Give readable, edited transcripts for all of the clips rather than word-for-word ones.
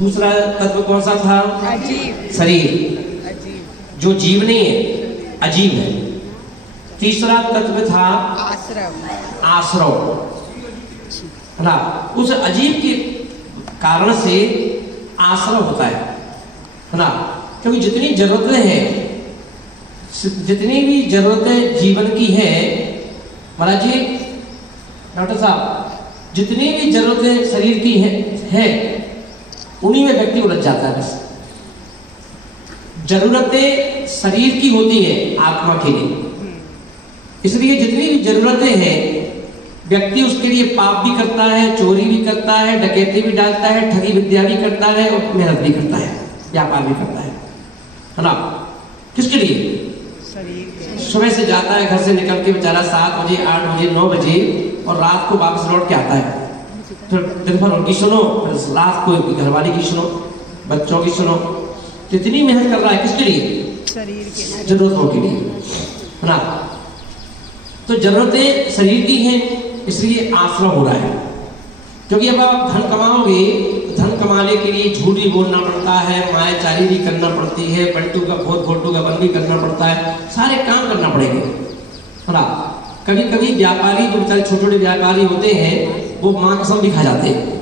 दूसरा तत्व कौन सा था? अजीब। शरीर, अजीब। जो जीव नहीं है, अजीब है। तीसरा तत्व था आश्रम। आश्रव, है ना। उस अजीब के कारण से आश्रव होता है ना। क्योंकि जितनी जरूरतें हैं, जितनी भी जरूरतें जीवन की है, महाराज जी, डॉक्टर साहब, जितनी भी जरूरतें शरीर की है उन्हीं में व्यक्ति उलझ जाता है। बस जरूरतें शरीर की होती है आत्मा के लिए, इसलिए जितनी भी जरूरतें हैं व्यक्ति उसके लिए पाप भी करता है, चोरी भी करता है, डकैती भी डालता है, ठगी विद्या भी करता है और मेहनत भी करता है, व्यापार भी करता है ना। किसके लिए? सुबह से जाता है घर से निकल के बेचारा 7 बजे, 8 बजे, 9 बजे और रात को वापस लौट के आता है। फिर दिन भर उनकी सुनो, फिर रात को घरवाली की सुनो, बच्चों की सुनो। कितनी मेहनत कर रहा है, किसके लिए? शरीर के, जरूरतों के लिए, है ना। तो जरूरतें शरीर की हैं, इसलिए आश्रम हो रहा है। क्योंकि अब आप धन कमाओगे, धन कमाने के लिए झूठ भी बोलना पड़ता है, मायाचारी भी करना पड़ती है, बंटू का बहुत फोटू का बन भी करना पड़ता है, सारे काम करना पड़ेंगे, है ना। कभी कभी व्यापारी, जो बेचारे छोटे छोटे व्यापारी होते हैं, वो माँ कसम भी खा जाते हैं,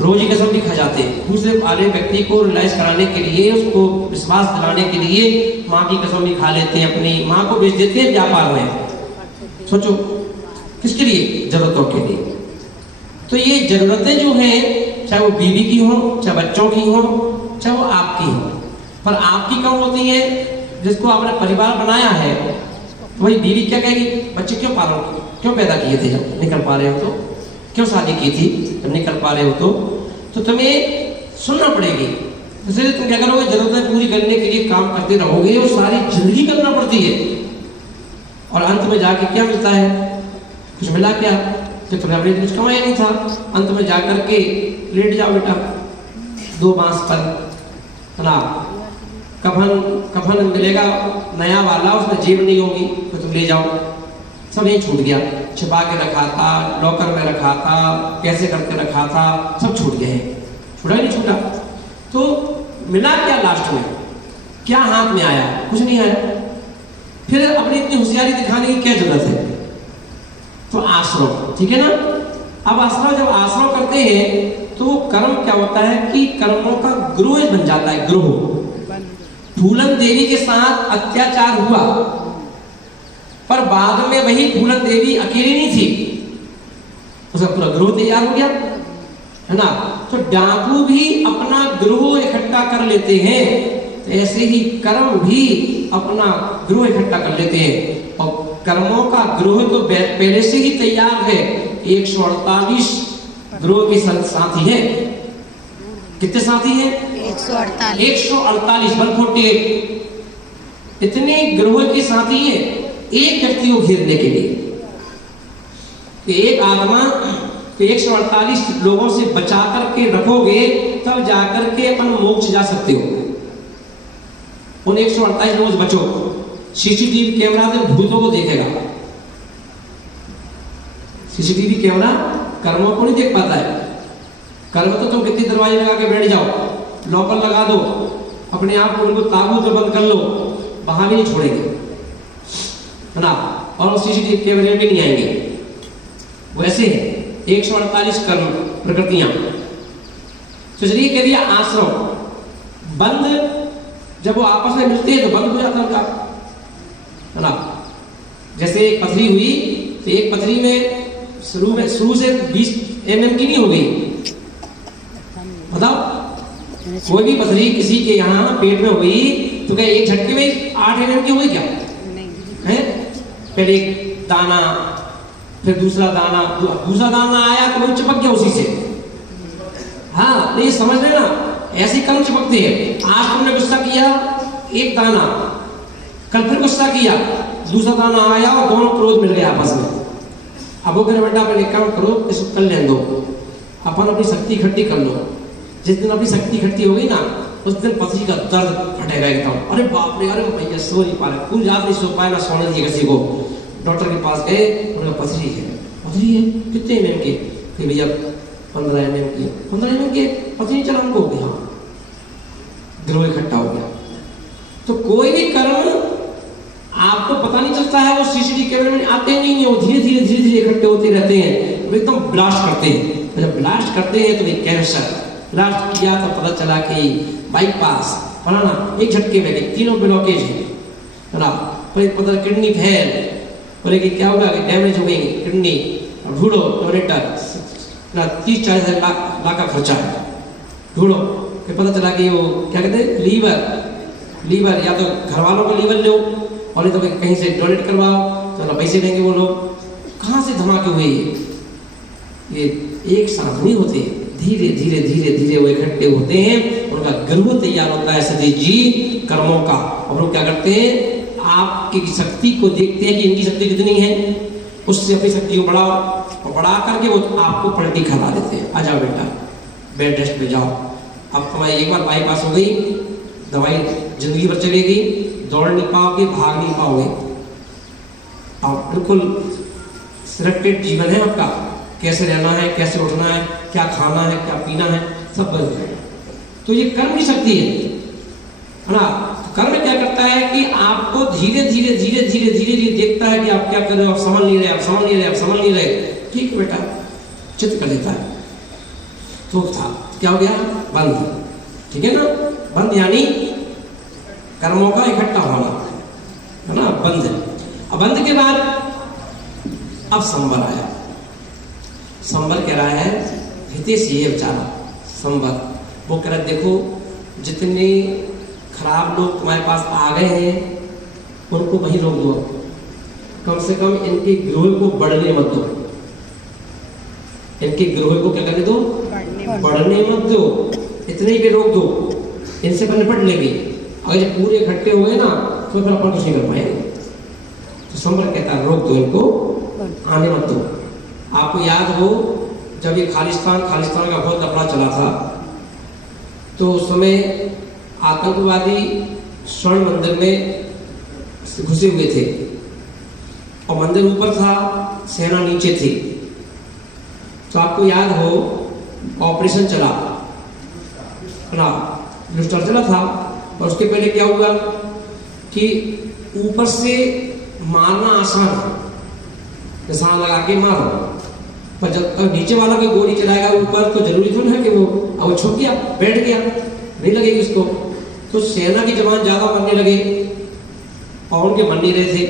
रोजी कसम भी खा जाते हैं। दूसरे वाले व्यक्ति को रियलाइज कराने के लिए, उसको विश्वास दिलाने के लिए माँ की कसम भी खा लेते हैं, अपनी माँ को बेच देते हैं व्यापार में। सोचो किसके लिए? जरूरतों के लिए। तो ये जरूरतें जो हैं, चाहे वो बीवी की हो, चाहे बच्चों की हो, चाहे वो आपकी हो, पर आपकी कम होती है जिसको आपने परिवार बनाया है। वही बीवी क्या कहेगी? बच्चे क्यों पालो, क्यों पैदा किए थे जब निकल पा रहे हो तो? क्यों शादी की थी जब निकल पा रहे हो तो तुम्हें सुनना पड़ेगी। इसलिए तुम क्या करोगे? जरूरतें पूरी करने के लिए काम करते रहोगे और सारी जिंदगी करना पड़ती है, और अंत में जाके क्या मिलता है? कुछ मिला क्या? तो तुमने अपने कुछ कमाया नहीं था, अंत में जाकर के लेट जाओ बेटा 2 बांस पर, है ना। कफन मिलेगा नया वाला, उसमें जेब नहीं होगी तो तुम ले जाओ, सब यही छूट गया। छिपा के रखा था, लॉकर में रखा था, कैसे करके रखा था, सब छूट गए हैं। छूटा नहीं छूटा? तो मिला क्या लास्ट में? क्या हाथ में आया? कुछ नहीं आया। फिर अपनी इतनी होशियारी दिखाने की क्या जरूरत है? तो आश्रव, ठीक है ना। अब आश्रव, जब आश्रव करते हैं तो कर्म क्या होता है कि कर्मों का ग्रोह बन जाता है। ग्रोह, फूलन देवी के साथ अत्याचार हुआ, पर बाद में वही फूलन देवी अकेली नहीं थी, उसका पूरा ग्रोह तैयार हो गया, है ना। तो डाकू भी अपना ग्रोह इकट्ठा कर लेते हैं, तो ऐसे ही कर्म भी अपना ग्रोह इकट्ठा कर लेते हैं। और कर्मों का ग्रोह तो पहले से ही तैयार है। 148 ग्रोह के साथी हैं। कितने साथी हैं? 148, 148 इतने ग्रोह के साथी हैं एक व्यक्ति को घेरने के लिए। एक आत्मा तो 148 लोगों से बचा करके रखोगे, तब जाकर के अपन मोक्ष जा सकते हो। उन 148 लोगों से बचो। सीसीटीवी कैमरा से भूतों को देखेगा। सीसीटीवी कैमरा कर्मों को नहीं देख पाता है। कर्म तो तुम कितने दरवाजे लगा के बैठ जाओ, लॉकर लगा दो, अपने आप को उनको ताबूत में बंद कर लो, वहां भी नहीं छोड़ेंगे, है ना। और सीसीटीवी कैमरे भी नहीं आएंगे। वैसे 148 कर्म प्रकृतियां। तो चलिए कह दिया आश्रम बंद, जब वो आपस में मिलते हैं तो बंद हो जाता है उनका, है ना। जैसे एक पथरी हुई तो एक पथरी में शुरू से 20 mm की नहीं हो गई। बताओ, कोई भी पथरी किसी के यहाँ पेट में हुई तो क्या एक झटके में 8 mm की हो गई क्या? है पहले एक दाना, फिर दूसरा दाना आया तो वो चिपक गया उसी से। हाँ, तो ये समझ लेना, ऐसे कर्म चिपकते हैं। आज तुमने गुस्सा किया, एक दाना, कल फिर गुस्सा किया, दूसरा दाना आया और दोनों क्रोध मिल गए आपस में। अब वो कहने बेटा अपन एक काम करो, इसको कर लेने दो, अपन अपनी शक्ति इकट्ठी कर लो। जिस दिन अपनी शक्ति इकट्ठी हो गई ना, उस दिन पथरी का दर्द हटेगा एकदम। अरे बाप रे, अरे भैया सो नहीं पा रहे, पूरी रात नहीं सो पाए ना सोने दिए किसी को। डॉक्टर के पास गए, उन्होंने पथरी है। कितने mm के? भैया 15 mm की, 15 mm के पता नहीं चला हमको गया, गिरोह इकट्ठा हो गया। तो कोई भी कर्म आपको पता नहीं चलता है, वो सीसीटीवी कैमरे में आते नहीं है, वो धीरे धीरे धीरे धीरे इकट्ठे होते रहते हैं, वो एकदम ब्लास्ट करते हैं। जब ब्लास्ट करते हैं तो भाई कैंसर ब्लास्ट किया तो पता चला कि बाईपास फलाना, एक झटके में गए, 3 ब्लॉकेज है ना, फिर पता किडनी फेल, बोले कि क्या होगा कि डैमेज हो गई किडनी, ढूंढो डोनेटर, 30-40 लाख का खर्चा है, ढूंढो, फिर पता चला कि वो क्या कहते हैं लीवर या तो घर वालों को लीवर लो और नहीं तो कहीं से डोनेट करवाओ, चलो पैसे देंगे वो लोग। कहाँ से धमाके हुए ये एक साथ नहीं होते, धीरे धीरे धीरे धीरे वो इकट्ठे होते हैं, उनका गिरोह तैयार होता है सतीश जी कर्मों का। और लोग क्या करते हैं, आपकी शक्ति को देखते हैं कि इनकी शक्ति कितनी है, उससे अपनी शक्ति को बढ़ाओ और बढ़ा करके वो आपको पलटी खा देते हैं। आ जाओ बेटा बेड रेस्ट पे जाओ, अब तुम्हारी एक बार बाईपास हो गई, दवाई जिंदगी भर चलेगी, दौड़ नहीं पाओगे, भाग नहीं पाओगे, आप बिल्कुल सिलेक्टेड जीवन है आपका, कैसे रहना है, कैसे उठना है, क्या खाना है, क्या पीना है, सब बदल जाएगा। तो ये कर्म की शक्ति है ना। कर्म क्या करता है कि आपको धीरे धीरे धीरे धीरे धीरे धीरे देखता है कि आप क्या कर रहे हो, आप समझ नहीं रहे, आप समझ नहीं रहे, आप समझ नहीं रहे, ठीक है बेटा, चित्त कर देता है। तो था क्या हो गया, बंद, ठीक है ना, बंद यानी कर्मों का इकट्ठा होना है ना, बंद। अब बंद के बाद अब संवर आया। संवर कह रहा है हितेश ये बेचारा संवर, वो कह रहा देखो जितने खराब लोग तुम्हारे पास आ गए हैं उनको वहीं रोक दो, कम से कम इनके गिरोह को बढ़ने मत दो, इनके गिरोह को क्या करने दो, बढ़ने मत दो, इतने ही पे रोक दो, इनसे अपन निपट लेंगे। अगर ये पूरे इकट्ठे हुए ना तो फिर अपन कुछ नहीं कर पाएंगे। तो संवर कहता है रोक दो, इनको आने मत दो। आपको याद हो जब ये खालिस्तान का बहुत लफड़ा चला था, तो उस समय आतंकवादी स्वर्ण मंदिर में घुसे हुए थे और मंदिर ऊपर था, सेना नीचे थी। तो आपको याद हो ऑपरेशन चला ना, लुस्टर चला था, और उसके पहले क्या हुआ कि ऊपर से मारना आसान है, निशान लगा के मारो, पर जब नीचे वाला कोई गोली चलाएगा ऊपर तो जरूरी थोड़ा है कि वो छुप गया, बैठ गया, नहीं लगेगी उसको। तो सेना के जवान ज्यादा मरने लगे और उनके मर नहीं रहे थे।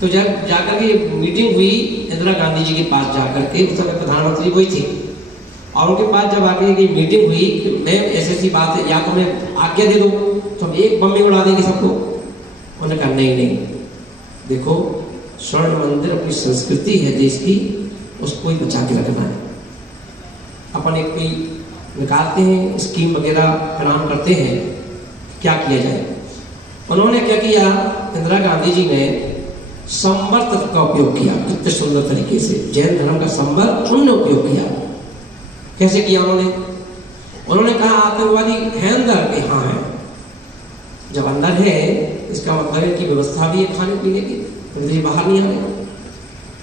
तो जब जाकर के मीटिंग हुई इंदिरा गांधी जी के पास जाकर के, उस समय प्रधानमंत्री वही थी, और उनके पास जब आगे की मीटिंग हुई कि मैं ऐसी बात है, या तो हमें आज्ञा दे दो तो हम एक बम में उड़ा देंगे सबको। उन्होंने कहा नहीं, देखो स्वर्ण मंदिर अपनी संस्कृति है देश की, उसको ही बचा के रखना है। अपन एक कोई निकालते हैं स्कीम वगैरह ऐलान करते हैं, क्या किया जाए। उन्होंने क्या किया, इंदिरा गांधी जी ने संवर तत्व का उपयोग किया, कितने सुंदर तरीके से जैन धर्म का संवर उन्होंने उपयोग किया। कैसे किया उन्होंने कहा आतंकवादी है अंदर के, हाँ है, जब अंदर है इसका मतलब है कि व्यवस्था भी है खाने पीने की, तो बाहर नहीं आने,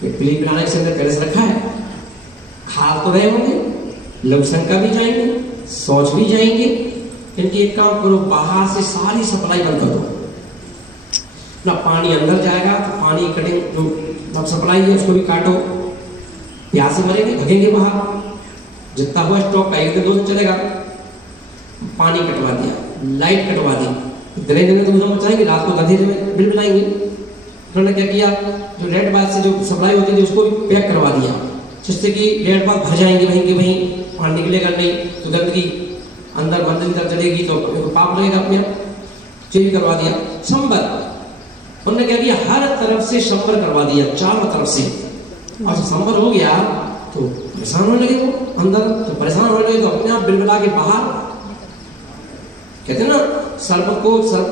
प्लेट बनाने के अंदर पहले से रखा है, खा तो रहे होंगे, लोग शंका भी जाएंगे, सोच भी जाएंगे। इनकी एक काम करो, बाहर से सारी सप्लाई बंद कर दो ना, पानी अंदर जाएगा तो पानी कटिंग जो सप्लाई है उसको भी काटो, प्यास से मरेंगे, भगेंगे बाहर, जितना हुआ स्टॉक का 1 दिन 2 दिन चलेगा। पानी कटवा दिया, लाइट कटवा दी, दिन में तो मुझे बचाएंगे, रात को अंधेरे में बिल बनाएंगे। उन्होंने क्या किया, जो लेट बाद से जो सप्लाई होती थी उसको भी पैक करवा दिया, जिससे कि लेट बाद भर जाएंगे वहीं पानी निकलेगा नहीं, तो गंदगी अंदर मंदिर की तरफ चलेगी तो पाप लगेगा अपने आप। चेंज करवा दिया संबर, उन्होंने क्या किया, हर तरफ से संबर करवा दिया, चारों तरफ से। और संबर हो गया तो परेशान होने लगे, वो अंदर तो परेशान होने लगे, तो अपने आप बिलबिला के बाहर, कहते ना सर्प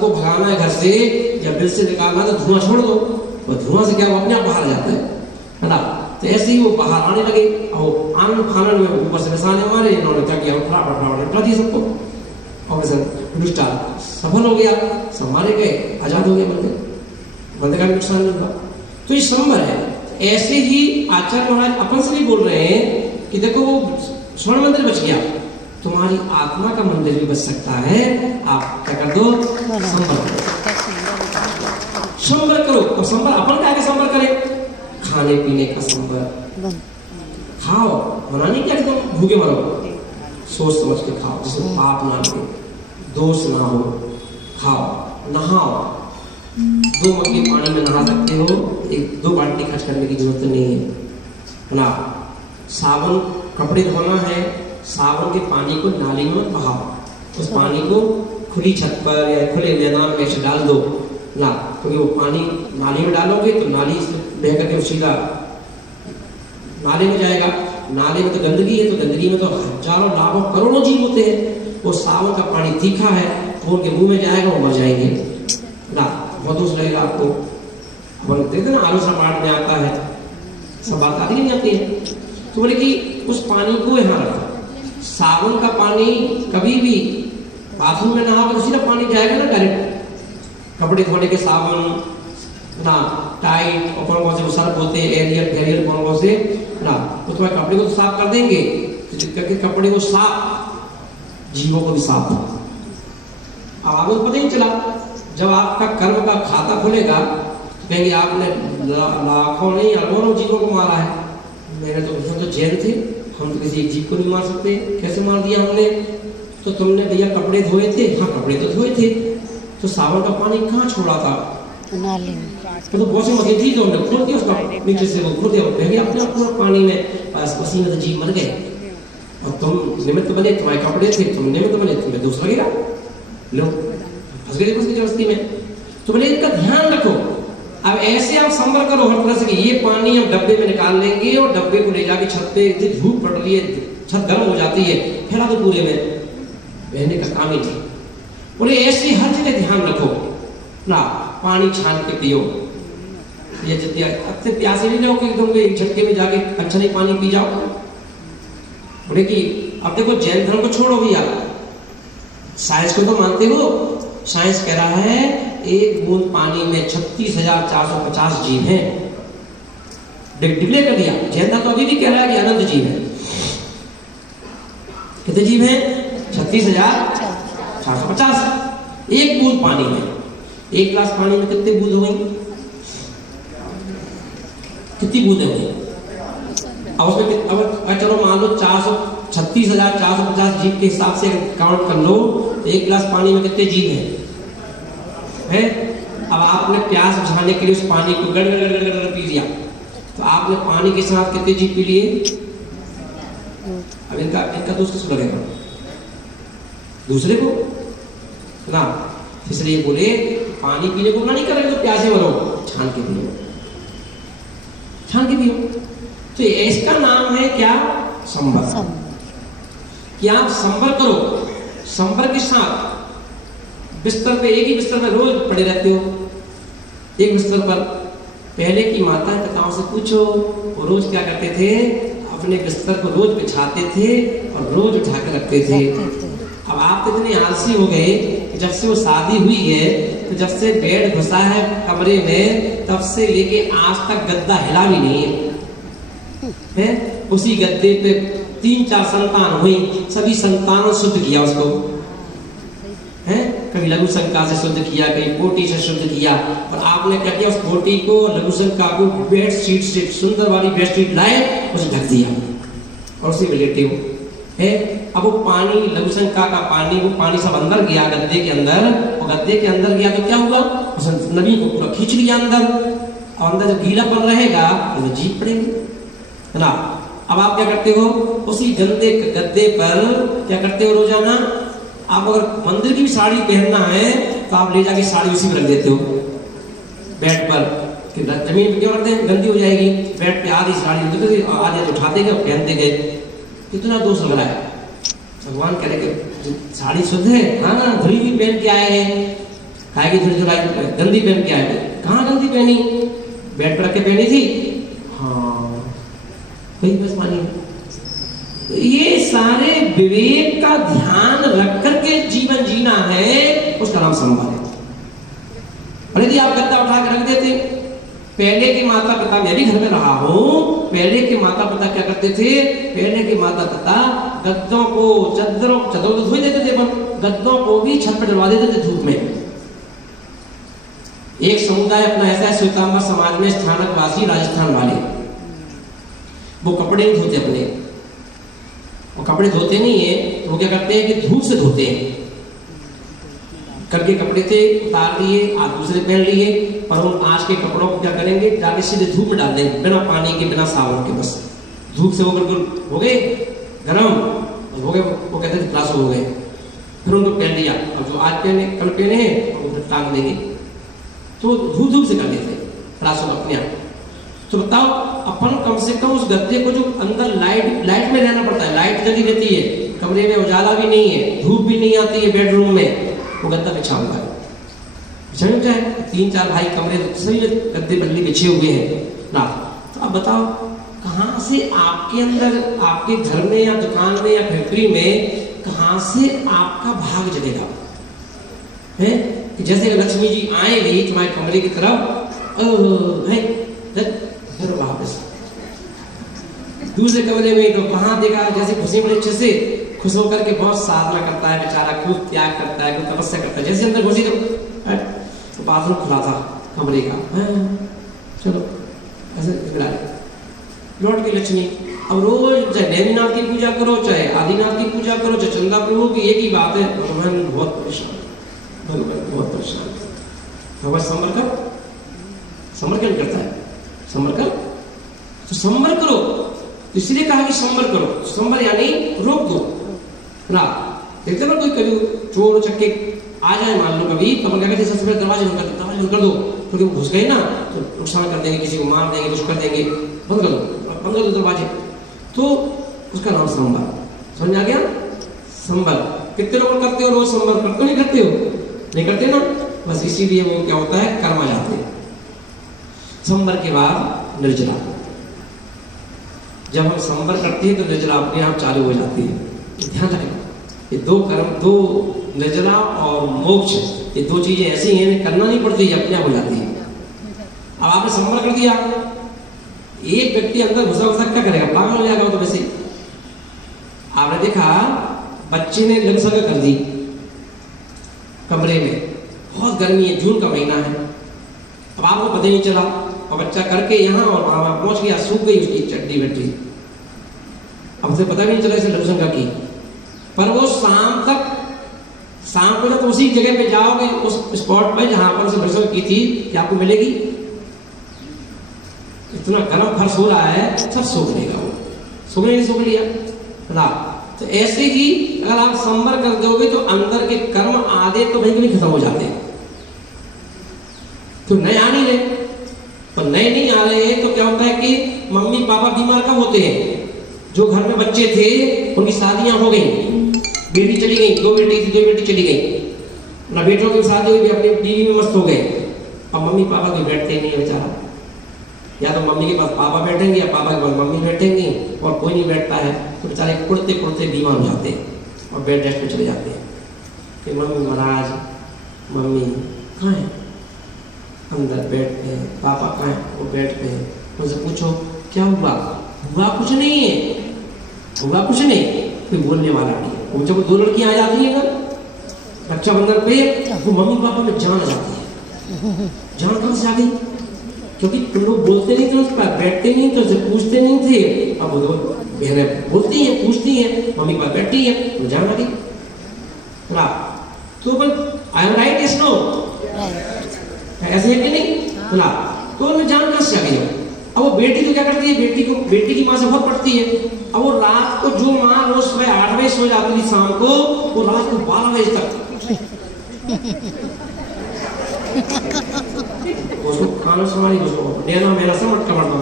को भगाना है घर से या बिल से निकालना तो धुआं छोड़ दो, वो धुआं से क्या वो अपने आप बाहर जाता है ना। तो ऐसे ही वो बाहर आने लगे और आनंद फानन में ऊपर से निशाने मारे। इन्होंने क्या किया, फटाफट निपटा दिया सबको, और सफल हो गया, सब मारे गए, आजाद हो गए मंदिर का भी नुकसान नहीं हुआ। तो ये संवर है। ऐसे ही आचार्य महाराज अपन से भी बोल रहे हैं कि देखो वो स्वर्ण मंदिर बच गया, तुम्हारी आत्मा का मंदिर भी बच सकता है। आप क्या कर दो, संवर करो। और संवर अपन क्या के संवर करें, खाने पीने का संवर। खाओ, मना नहीं क्या कि तुम भूखे मरो, सोच समझ के खाओ, जिसमें पाप ना लगे, दोष ना हो। खाओ, नहाओ, 2 मग्गे पानी में नहा सकते हो, 1-2 बाल्टी खर्च करने की जरूरत नहीं है ना। सावन, कपड़े धोना है, सावन के पानी को नाली में बहाओ, उस पानी को खुली छत पर या खुले मैदान में से डाल दो ना, क्योंकि वो पानी नाली में डालोगे तो नाली से बह करके सीधा नाले में जाएगा। नाले में तो गंदगी है, तो गंदगी में तो हजारों लाखों करोड़ों जीव होते हैं। वो सावन का पानी तीखा है, वो उनके मुंह में जाएगा, वो मर जाएंगे ना, बहुत दोष लगेगा आपको। अपन देखते ना आलोचना पाठ में आता है, सब बात आती नहीं आती है। तो बोले कि उस पानी को यहाँ रखो। सावन का पानी कभी भी बाथरूम में नहाओ तो सीधा पानी जाएगा ना डायरेक्ट। कपड़े धोने के साबुन ना, टाइट और कौन से सर्फ होते हैं, एरियल कौन से ना, तो तुम्हारे कपड़े को तो साफ कर देंगे, क्योंकि कपड़े को साफ, जीवों को भी साफ। अब आपको पता ही चला, जब आपका कर्म का खाता खुलेगा तो कहेंगे आपने लाखों नहीं अरबों जीवों को मारा है। मैंने तो, हम तो जैन थे, हम तो किसी एक जीव को नहीं मार सकते, कैसे मार दिया हमने? तो तुमने भैया कपड़े धोए थे, हाँ कपड़े तो धोए थे, तो सावन का पानी कहाँ छोड़ा था? नाली में। तो बहुत सी मछली थी, तो हमने खोल दिया उसका, नीचे से वो खोल दिया, अपने आप पानी में, बस उसी में तो जीव मर गए। और तुम निमित्त बने, तुम्हारे कपड़े थे, तुम निमित्त बने, तुम्हें दोष लगेगा, लो फंस गए उसकी जबरदस्ती में। तो बोले इनका ध्यान रखो। अब ऐसे आप संवर करो हर तरह से कि ये पानी हम डब्बे में निकाल लेंगे और डब्बे को ले जाके छत पे, इतनी धूप पड़ रही है, छत गर्म हो जाती है, फैला दो पूरे में, बहने का काम ही नहीं। बोले ऐसे हर जगह ध्यान रखो ना, पानी छान के पियो। ये जितने अब प्यासे नहीं रहो कि तुम एक झटके में जाके अच्छा नहीं पानी पी जाओ। बोले कि अब देखो जैन धर्म को छोड़ो भैया, साइंस को तो मानते हो, साइंस कह रहा है एक बूंद पानी में 36,450 जीव हैं, डिक्लेयर कर दिया। जैन धर्म तो अभी भी कह रहा है कि अनंत जीव है। कितने जीव हैं? 36,450। एक बूंद पानी में, 1 गिलास पानी में कितने बूंद हो गई? कितनी बूंदें हो गई? अब उसमें अब चलो मान लो 36,450 जीव के हिसाब से काउंट कर लो, तो 1 गिलास पानी में कितने जीव हैं? अब आपने प्यास बुझाने के लिए उस पानी को गड़ गड़ गड़ गड़ पी लिया, तो आपने पानी के साथ कितने जीव पी लिए? अब इनका दोष किसको लगेगा? दूसरे को ना। इसलिए बोले पानी पीने को मना नहीं कर रहे, तो प्यासे मरो, छान के पियो, छान के पियो। तो इसका नाम है क्या? संवर। क्या आप संवर करो। संवर के साथ बिस्तर पे, एक ही बिस्तर में रोज पड़े रहते हो, एक बिस्तर पर। पहले की माता पिताओं से पूछो, वो रोज क्या करते थे? अपने बिस्तर को रोज बिछाते थे और रोज उठा कर रखते थे। अब आप तो इतने आलसी हो गए कि जब से वो शादी हुई है, तो जब से बेड घुसा है कमरे में, तब से लेके आज तक गद्दा हिला भी नहीं है। उसी गद्दे पे 3-4 संतान हुई, सभी संतानों शुद्ध किया उसको, है कभी लघु शंका से शुद्ध किया, कभी पोटी से शुद्ध किया। और आपने क्या किया? उस पोटी को, लघु शंका को बेडशीट से, सुंदर वाली बेडशीट लाए, उसे ढक दिया और उसी में लेटे हो है। अब वो पानी, लघु शंका का पानी, वो पानी सब अंदर गया गद्दे के अंदर, और गद्दे के अंदर गया तो क्या हुआ? नमी को पूरा खींच लिया अंदर, और अंदर जब गीलापन रहेगा तो जीभ पड़ेंगे, है ना। अब आप क्या करते हो? उसी गंदे गद्दे पर क्या करते हो? रोजाना आप अगर मंदिर की भी साड़ी पहनना है तो आप ले जाके साड़ी उसी पर रख देते हो बेड पर, कि जमीन पर क्यों रखते हैं? गंदी हो जाएगी। बेड पे आधी साड़ी आधी उठाते गए, पहनते गए। कितना दोष लग रहा है। भगवान कह रहे कि साड़ी शुद्ध है, हाँ धुली भी पहन के आए हैं, खाएगी धुलाई गंदी पहन के आए। कहाँ गंदी पहनी? बेड पर रख के पहनी थी, हाँ वही बस पानी। ये सारे विवेक का ध्यान रख करके जीवन जीना है, उसका नाम संवर है। और यदि आप गद्दा उठा कर रख देते, पहले के माता पिता, मैं भी घर में रहा हूं, पहले के माता पिता क्या करते थे? पहले के माता पिता गद्दों को, चादरों तो धो देते थे, पर गद्दों को भी छत पर डलवा देते थे धूप में। एक समुदाय अपना ऐसा है श्वेतांबर समाज में, स्थानकवासी राजस्थान वाले, वो कपड़े नहीं धोते अपने, वो कपड़े धोते नहीं है, तो वो क्या करते हैं कि धूप से धोते हैं। करके कपड़े थे उतार लिए, आज दूसरे पहन लिए, पर उन आज के कपड़ों को क्या करेंगे? जाके सीधे धूप में डाल देंगे, बिना पानी के, बिना साबुन के, बस धूप से वो बिल्कुल हो गए गरम, हो गए, वो कहते थे प्लासो हो गए, फिर उनको पहन लिया। अब जो आज पहने, कल पहने हैं, उनको टांग देंगे, तो धूप से कर लेते प्लासो अपने आप। तो बताओ, अपन कम से कम उस गद्दे को, जो अंदर लाइट में रहना पड़ता है, लाइट जली रहती है, कमरे में उजाला भी नहीं है, धूप भी नहीं आती है बेडरूम में, वो गद्दा बिछा हुआ है, बिछा जाए 3-4 भाई कमरे सभी गद्दे बदली बिछे हुए हैं ना। तो अब बताओ, कहाँ से आपके अंदर, आपके घर में या दुकान में या फैक्ट्री में, कहाँ से आपका भाग जगेगा? है कि जैसे लक्ष्मी जी आएगी तुम्हारे कमरे की तरफ, फिर वापस दूसरे कमरे में, तो कहाँ देगा? जैसे खुशी बड़े अच्छे से खुश होकर के बहुत साधना करता है बेचारा, खूब त्याग करता है, खूब तपस्या करता है, जैसे अंदर घुसी तो बाथरूम खुला था कमरे का, चलो ऐसे लौट के लक्ष्मी। अब रोज चाहे नेमिनाथ की पूजा करो, चाहे आदिनाथ की पूजा करो, चाहे चंदा प्रभु की, एक ही बात है, भगवान बहुत परेशान, भगवान बहुत परेशान। भगवान संवर क्या करता है? संवर कर, तो संवर करो, इसलिए कहा कि संवर करो। संवर यानी रोक दो ना। देखते ना कोई कभी चोर चक्के आ जाए मान लो कभी, तो अपन क्या कहते हैं? सबसे पहले दरवाजे बंद कर दो, क्योंकि वो घुस गए ना तो नुकसान कर देंगे, किसी को मार देंगे, कुछ कर देंगे, बंद कर दो दरवाजे। तो उसका नाम संवर, समझ आ गया? संवर कितने लोग करते हो रोज संवर? करते नहीं करते हो? नहीं करते ना, बस इसीलिए वो क्या होता है, कर्म आ जाते हैं। संवर के बाद निर्जला, जब हम संवर करते हैं तो निर्जला अपने आप चालू हो जाती है। ध्यान रखना, ये दो कर्म, दो निर्जला और मोक्ष, ये दो चीजें ऐसी हैं, करना नहीं पड़ती, ये अपने आप हो जाती है। अब आपने संवर कर दिया, एक व्यक्ति अंदर घुसा क्या करेगा? पागल हो जाएगा वो तो वैसे। आपने देखा बच्चे ने लमसंग कर दी कमरे में, बहुत गर्मी है, जून का महीना है, अब आपको पता ही नहीं चला, और बच्चा करके यहाँ और वहां पहुंच गया, सूख गई उसकी चड्डी बैठी, अब उसे पता भी नहीं चला इसे लमसंग की। पर वो शाम को जब उसी जगह पे जाओगे, उस स्पॉट पे जहां पर उसे लमसंग की थी, क्या आपको मिलेगी? इतना गर्म फर्श हो रहा है, सब सूख लेगा, वो सूखने नहीं सूख लिया ना। तो ऐसे ही अगर आप संवर कर दोगे तो अंदर के कर्म आधे तो वहीं खत्म हो जाते हैं। तो नए आ नहीं रहे, तो नए नहीं आ रहे हैं तो क्या होता है कि मम्मी पापा बीमार कब होते हैं? जो घर में बच्चे थे उनकी शादियां हो गई, बेटी चली गई, 2 बेटी थी, 2 बेटी चली गई ना, बेटों की शादी हुई, अपनी बीवी में मस्त हो गए। अब मम्मी पापा कोई बैठते नहीं है बेचारा, या तो मम्मी के पास पापा बैठेंगे या पापा के पास मम्मी बैठेंगी, और कोई नहीं बैठता है, तो बेचारे कुड़ते कुड़ते बीमार हो जाते हैं और बेड रेस्ट पे चले जाते हैं कि मम्मी महाराज, मम्मी कहाँ है? अंदर बेड पे। पापा कहाँ है? वो बेड पे। उनसे पूछो क्या हुआ? हुआ कुछ नहीं है, हुआ कुछ नहीं, कोई बोलने वाला नहीं। वो जब 2 लड़कियां आ जाती है ना रक्षाबंधन पे, वो मम्मी पापा में जान आ जाती है। जान कहाँ से आ गई? क्योंकि तुम लोग बोलते नहीं थे, उस पर बैठते नहीं थे, पूछते नहीं थे। अब वो बहनें बोलती हैं, पूछती हैं, मम्मी पापा बैठी है, तो जान आ गई। तो I am right, is no, ऐसे है कि नहीं? तो उन्हें जान कहाँ से आ गई? अब वो बेटी तो क्या करती है, बेटी की माँ से बहुत पढ़ती है। अब वो रात को, जो माँ रोज सुबह 8 बजे सो जाती थी, शाम को वो रात को 12 बजे तक उसको खाना संभाली, उसको देना मेरा समझ का मरना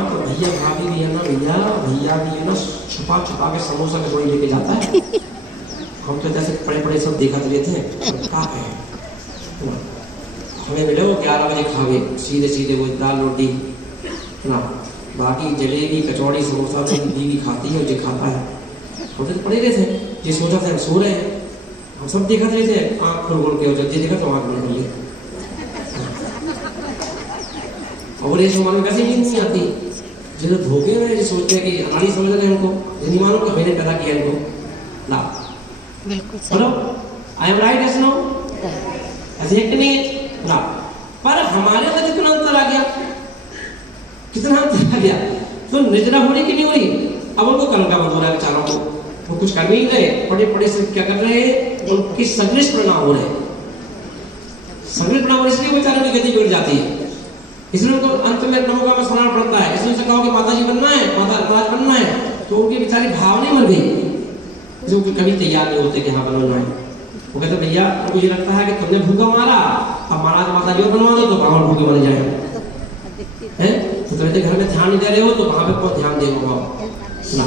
तो भैया भाभी भी है ना, भैया भी है ना, छुपा के समोसा का गोली लेके जाता है। हम तो जैसे पड़े सब देखा रहते हैं, क्या है हमें मिले वो 11 बजे खा गए सीधे वो दाल रोटी ना, बाकी जलेबी कचौड़ी समोसा तो बीवी खाती है, जो खाता है। हम तो पड़े रहते हैं, जो सोचा था हम सो रहे हैं, हम सब देखा रहते हैं, आँख खोल के, जब देखा तो आँख बंद कर ली। और ये मानो कैसे नींद नहीं आती, जो धोखे में जो सोचते हैं कि हमारी समझ रहे हैं उनको, ये नहीं मानो कि मैंने पैदा किया इनको ना। बिल्कुल बोलो आई एम राइट ऐसे नो, ऐसे है कि नहीं है ना। पर हमारे अंदर कितना अंतर आ गया, कितना अंतर आ गया। तो निजरा हो रही कि नहीं हो रही। अब उनको कर्म का बंद हो रहा है बेचारों को, वो कुछ कर नहीं रहे, पढ़े पढ़े से क्या कर रहे हैं, उनकी संग्रह परिणाम हो रहे हैं। संग्रह परिणाम इसलिए बेचारों की गति बिगड़ जाती है, इसलिए उनको अंत में नमो का स्मरण पड़ता है। इसलिए उनसे कहो कि माता जी बनना है, माता राज बनना है, तो उनकी बेचारी भावना मर गई, जो कि कभी तैयार नहीं होते कि हाँ बनना है। वो कहते भैया उनको ये लगता है कि तुमने भूखा मारा, अब महाराज माता जी बनवा दो तो ब्राह्मण भूखे बन जाए हैं, तो तुम्हें घर में ध्यान नहीं दे रहे हो तो वहां पे कौन ध्यान देगा ना।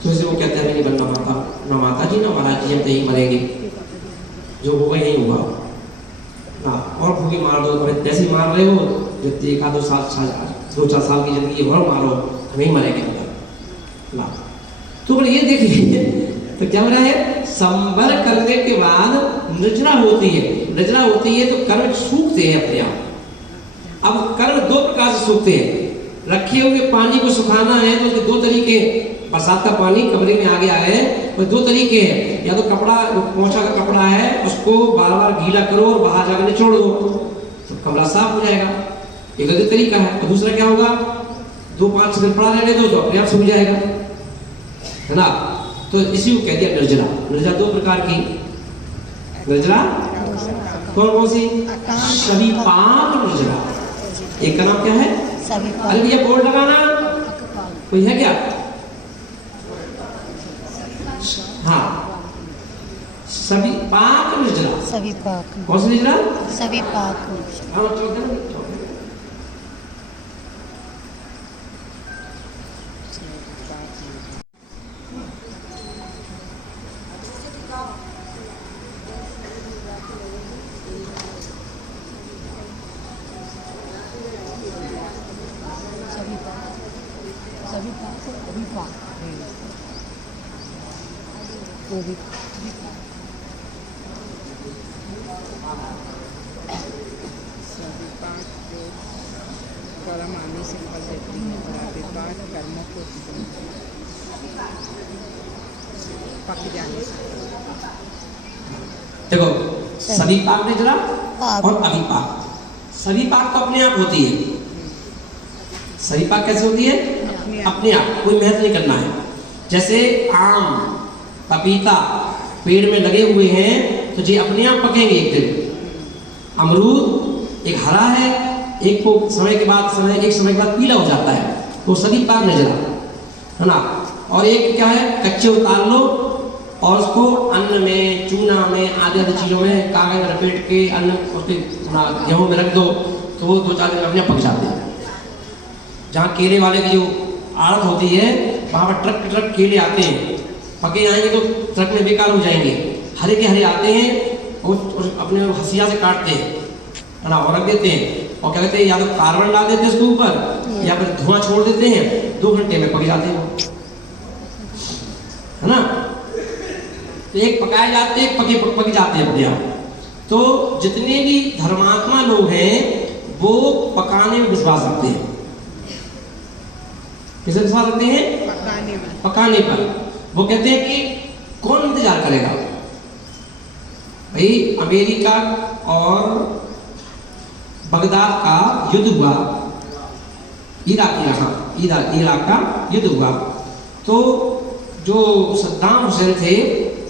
तो इसे वो कहते हैं नहीं बनना माता, ना माता जी ना महाराज जी, हम तो यही मरेंगे, जो होगा यही होगा ना। और भूखे मार दो, जैसे ही मार रहे हो, जब एक आध 2-4 साल की जिंदगी और मारो, हम ही मरेंगे ना। तो ये देखिए तो क्या हो रहा है, संवर करने के बाद निर्जरा होती है। निर्जरा होती है तो कर्म सूखते हैं अपने आप। अब कर्म 2 प्रकार से सूखते हैं। रखे हुए पानी को सुखाना है तो उसके 2 तरीके, बरसात का पानी कमरे में आगे आए हैं तो 2 तरीके हैं। या तो कपड़ा, पोंछा का कपड़ा है, उसको बार बार गीला करो और बाहर जाकर निचोड़ दो तो कमरा साफ हो जाएगा, एक तरीका है। और दूसरा क्या होगा, 2-5 सेकंड पड़ा रहने दो तो अपने आप सूख जाएगा, है ना। तो इसी को कह दिया निर्जरा। निर्जरा 2 प्रकार की, निर्जरा कौन सी, सविपाक निर्जरा। एक का नाम क्या है, अरे भैया बोर्ड लगाना, कोई है क्या। हाँ, सविपाक निर्जरा। सविपाक, कौन सी निर्जरा, सविपाक। हाँ चौथे ना, देखो सविपाक निर्जरा और अविपाक। सविपाक तो अपने आप होती है। सविपाक कैसे होती है, अपने आप, कोई मेहनत नहीं करना है। जैसे आम, पपीता पेड़ में लगे हुए हैं तो ये अपने आप पकेंगे एक दिन। अमरूद एक हरा है, एक को समय के बाद पीला हो जाता है, तो सविपाक निर्जरा, है ना। और एक क्या है, कच्चे उतार लो और उसको अन्न में, चूना में, आदि चीज़ों में कागज में लपेट के अन्न उसके गेहूं में रख दो तो वो 2-4 दिन अपने पक जाते हैं। जहाँ केले वाले की जो आड़त होती है वहाँ पर ट्रक केले आते हैं, पके आएंगे तो ट्रक में बेकार हो जाएंगे। हरे के हरे आते हैं और अपने हसिया से काटते हैं, है ना, और रख देते हैं। और क्या कहते हैं, या तो कार्बन डाल देते हैं उसके ऊपर या फिर धुआं छोड़ देते हैं, 2 घंटे में पक जाते हैं, है ना। तो एक पकाए जाते हैं, पके जाते हैं अपने आप। तो जितने भी धर्मात्मा लोग हैं वो पकाने में विश्वास रखते हैं। किसे विश्वास रखते हैं, पकाने पर। वो कहते हैं कि कौन इंतजार करेगा भाई। अमेरिका और बगदाद का युद्ध हुआ, इराक का युद्ध हुआ, तो जो सद्दाम हुसैन थे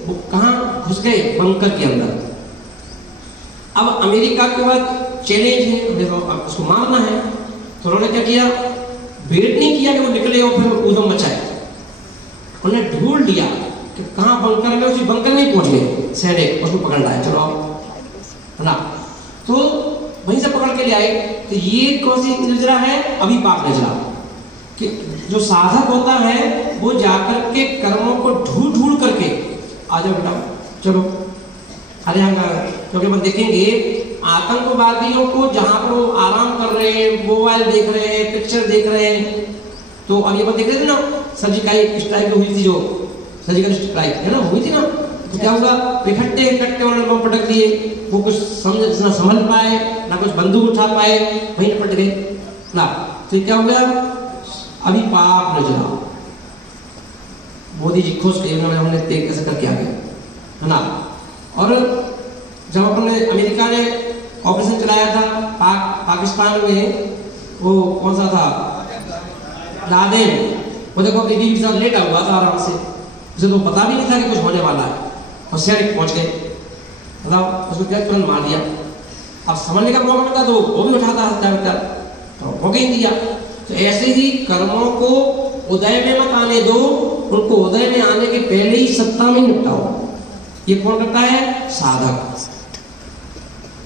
वो कहाँ घुस गए, बंकर के अंदर। अब अमेरिका के बाद चैलेंज है, अब उसको मारना है, तो उन्होंने क्या किया, वेट नहीं किया कि वो निकले और फिर ऊधम मचाए। उन्होंने ढूंढ लिया कि कहाँ बंकर में, उसी बंकर में पहुंच गए सैनिक, उसको पकड़ लाए, चलो है ना। तो वहीं से पकड़ के ले आए। तो ये कौन सी निर्जरा है, अविपाक निर्जरा। कि जो साधक होता है वो जाकर के कर्मों को ढूंढ करके, आ जाओ बेटा चलो, अरे हम, क्योंकि हम देखेंगे आतंकवादियों को जहां पर वो आराम कर रहे हैं, मोबाइल देख रहे हैं, पिक्चर देख रहे हैं, तो अब ये बात देख रहे थे ना, सर्जिकल स्ट्राइक हुई थी, जो सर्जिकल स्ट्राइक है ना, हुई थी ना, तो क्या होगा, इकट्ठे उन्होंने बम पटक दिए। वो कुछ समझ ना समझ पाए, ना कुछ बंदूक उठा पाए, वहीं पट गए ना। तो ये क्या हो गया? अभी पाप नजरा। मोदी जी खुश थे, उन्होंने हमने देख कैसे करके आ गए, है ना। और जब अपने अमेरिका ने ऑपरेशन चलाया था पाकिस्तान में, वो कौन सा था, लादेन, वो देखो अपनी बीवी के साथ लेटा हुआ था आराम से, उसे तो पता भी नहीं था कि कुछ होने वाला है, और शेर पहुंच गए, बताओ, उसको क्या तुरंत मार दिया। अब समझने का मौका मिलता तो वो भी उठाता हथियार, तो मौका ही दिया। तो ऐसे ही कर्मों को उदय में मत आने दो, उनको उदय में आने के पहले ही सत्ता में निपटाओ। ये कौन करता है? साधक।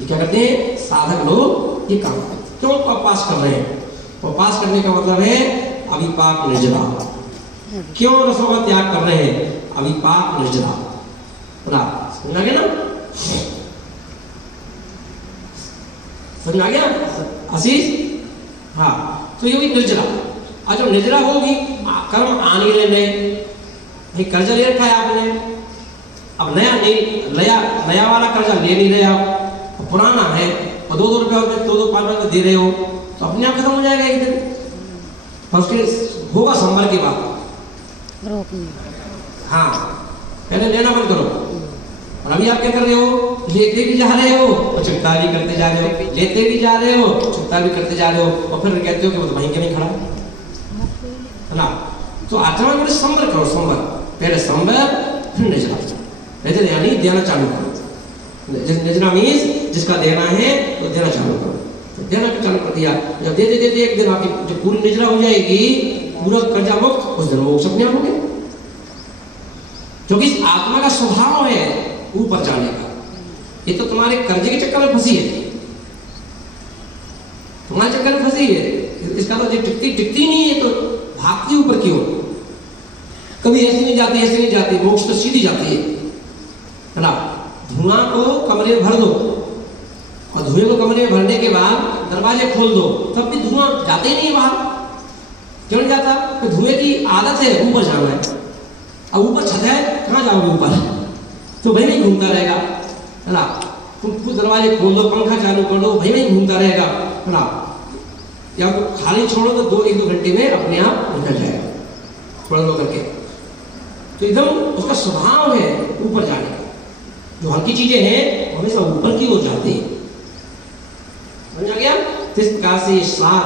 ये क्या करते हैं? साधक लोग ये काम करते हैं। क्यों उपवास कर रहे हैं? उपवास करने का मतलब है अभिपाप निर्जरा। क्यों रसों का त्याग कर रहे हैं? अभिपाप निर्जरा। समझ आ गया ना? समझ आ गया आशीष? हाँ, तो ये हुई निर्जरा। और जब निर्जरा होगी, कर्म आ नहीं रहे नए, कर्जा ले रखा है आपने, अब नया वाला कर्जा ले नहीं रहे आप, पुराना है और 2-2 रुपये 2-5 दे रहे हो, तो अपने आप खत्म हो जाएगा एक दिन। फर्स्ट होगा संभल की बात। हाँ, पहले लेना बंद करो। और अभी आप क्या कर रहे हो? लेते भी जा रहे हो और चुकता भी करते जा रहे हो, लेते भी जा रहे हो, चुकता भी करते जा रहे हो, और फिर कहते हो कि वो तो वहीं के नहीं खड़ा है ना। तो आत्मा में संभल करो, संभल, पहले संभल फिर निजरा। निजरा यानी देना चालू करो। निजरा मीन्स जिसका देना है तो देना चालू करो। तो देना चालू कर दिया, जब दे देते एक दिन आपकी जब पूरी निजरा हो जाएगी, पूरा कर्जा मुक्त, उस दिन वो सब नहीं होंगे, क्योंकि इस आत्मा का स्वभाव है ऊपर जाने का। ये तो तुम्हारे कर्जे के चक्कर में फंसी है, तुम्हारे चक्कर में फंसी है, इसका तो टिकती नहीं है, तो भागती ऊपर की ओर, कभी ऐसे नहीं जाती, मोक्ष तो सीधी जाती है ना। धुआं को कमरे में भर दो, और धुएं को कमरे में भरने के बाद दरवाजे खोल दो, तब भी धुआं जाते ही नहीं बाहर। क्यों नहीं जाता? तो धुएं की आदत है ऊपर जाना है, अब ऊपर छत है, कहाँ जाओगे ऊपर, तो वही नहीं घूमता रहेगा, है ना। तुम कुछ दरवाजे खोल दो, पंखा चालू कर दो, वही नहीं घूमता रहेगा, है ना। या तो खाली छोड़ो तो 1-2 घंटे में अपने आप निकल जाएगा, थोड़ा थोड़ा करके। तो एकदम उसका स्वभाव है ऊपर जाने का। जो हल्की चीजें हैं हमेशा ऊपर की ओर जाती है। समझ आ गया? इस प्रकार से 7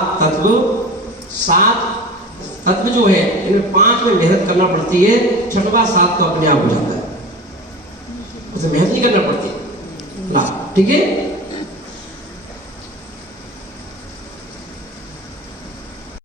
तत्व जो है, इनमें 5 में मेहनत करना पड़ती है, 6वां 7 तो अपने आप हो जाता है, उसे मेहनत नहीं करना पड़ती। ठीक है।